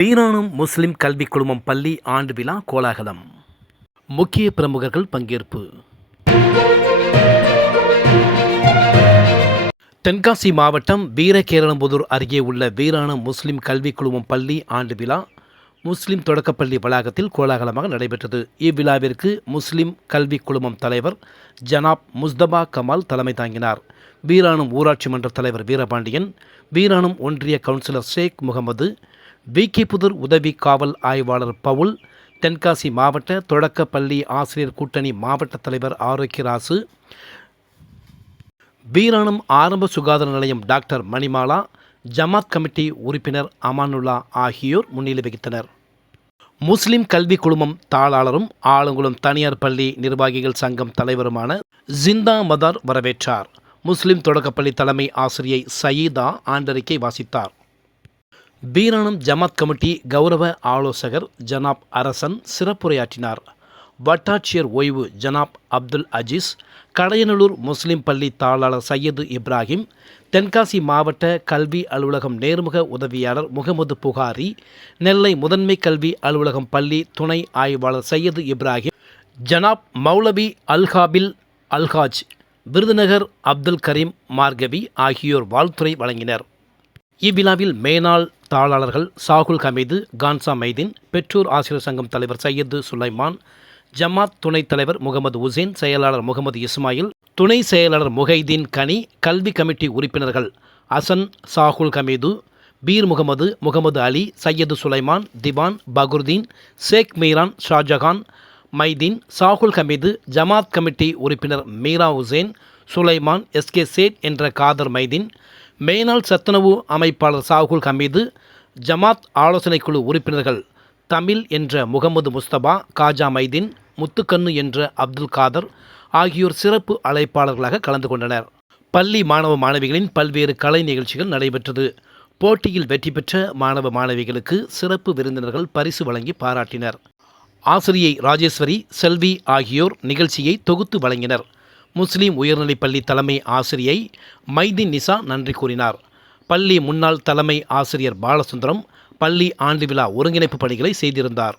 வீராணம் முஸ்லிம் கல்விக் குழுமம் பள்ளி ஆண்டு விழா கோலாகலம். முக்கிய பிரமுகர்கள் பங்கேற்பு. தென்காசி மாவட்டம் வீரகேரளம்புதூர் அருகே உள்ள வீராணம் முஸ்லிம் கல்விக் குழுமம் பள்ளி ஆண்டு விழா முஸ்லிம் தொடக்கப்பள்ளி வளாகத்தில் கோலாகலமாக நடைபெற்றது. இவ்விழாவிற்கு முஸ்லிம் கல்விக் குழுமம் தலைவர் ஜனாப் முஸ்தபா கமால் தலைமை தாங்கினார். வீராணம் ஊராட்சி மன்ற தலைவர் வீரபாண்டியன், வீராணம் ஒன்றிய கவுன்சிலர் ஷேக் முகமது, விகேபுதூர் உதவி காவல் ஆய்வாளர் பவுல், தென்காசி மாவட்ட தொடக்கப்பள்ளி ஆசிரியர் கூட்டணி மாவட்ட தலைவர் ஆரோக்கியராசு, வீராணம் ஆரம்ப சுகாதார நிலையம் டாக்டர் மணிமாலா, ஜமாத் கமிட்டி உறுப்பினர் அமானுல்லா ஆகியோர் முன்னிலை வகித்தனர். முஸ்லிம் கல்விக் குழுமம் தாளாளரும் ஆலங்குளம் தனியார் பள்ளி நிர்வாகிகள் சங்கம் தலைவருமான ஜிந்தா மதார் வரவேற்றார். முஸ்லிம் தொடக்கப்பள்ளி தலைமை ஆசிரியை சயீதா ஆண்டறிக்கை வாசித்தார். வீராணம் ஜமாத் கமிட்டி கௌரவ ஆலோசகர் ஜனாப் அரசன் சிறப்புரையாற்றினார். வட்டாட்சியர் ஓய்வு ஜனாப் அப்துல் அஜீஸ், கடையநல்லூர் முஸ்லிம் பள்ளி தாளாளர் சையது இப்ராஹிம், தென்காசி மாவட்ட கல்வி அலுவலகம் நேர்முக உதவியாளர் முகமது புகாரி, நெல்லை முதன்மை கல்வி அலுவலகம் பள்ளி துணை ஆய்வாளர் சையது இப்ராஹிம், ஜனாப் மௌலவி அல்ஹாபில் அல்ஹாஜ், விருதுநகர் அப்துல் கரீம் மார்கவி ஆகியோர் வாழ்த்துரை வழங்கினர். இவ்விழாவில் மேனாள் தாளாளர்கள் சாகுல் ஹமீது, கான்சா மைதீன், பெற்றோர் ஆசிரியர் சங்கம் தலைவர் சையது சுலைமான், ஜமாத் துணைத் தலைவர் முகமது உசேன், செயலாளர் முகமது இஸ்மாயில், துணை செயலாளர் முகைதீன் கனி, கல்வி கமிட்டி உறுப்பினர்கள் அசன், சாகுல் ஹமீது, பீர் முகமது, முகமது அலி, சையது சுலைமான், திவான், பகுர்தீன், ஷேக் மீரான், ஷாஜகான், மைதீன், சாகுல் ஹமீது, ஜமாத் கமிட்டி உறுப்பினர் மீரா உசேன், சுலைமான், எஸ்கே சேட் என்ற காதர் மைதீன், மேனாள் சத்துணவு அமைப்பாளர் சாகுல் ஹமீது, ஜமாத் ஆலோசனைக்குழு உறுப்பினர்கள் தமிழ் என்ற முகமது முஸ்தபா, காஜா மைதீன், முத்துக்கண்ணு என்ற அப்துல் காதர் ஆகியோர் சிறப்பு அழைப்பாளர்களாக கலந்து கொண்டனர். பள்ளி மாணவ மாணவிகளின் பல்வேறு கலை நிகழ்ச்சிகள் நடைபெற்றது. போட்டியில் வெற்றி பெற்ற மாணவ மாணவிகளுக்கு சிறப்பு விருந்தினர்கள் பரிசு வழங்கி பாராட்டினர். ஆசிரியை ராஜேஸ்வரி, செல்வி ஆகியோர் நிகழ்ச்சியை தொகுத்து வழங்கினர். முஸ்லிம் உயர்நிலைப்பள்ளி தலைமை ஆசிரியை மைதீன் நிசா நன்றி கூறினார். பள்ளி முன்னாள் தலைமை ஆசிரியர் பாலசுந்தரம் பள்ளி ஆண்டு விழா ஒருங்கிணைப்பு பணிகளை செய்திருந்தார்.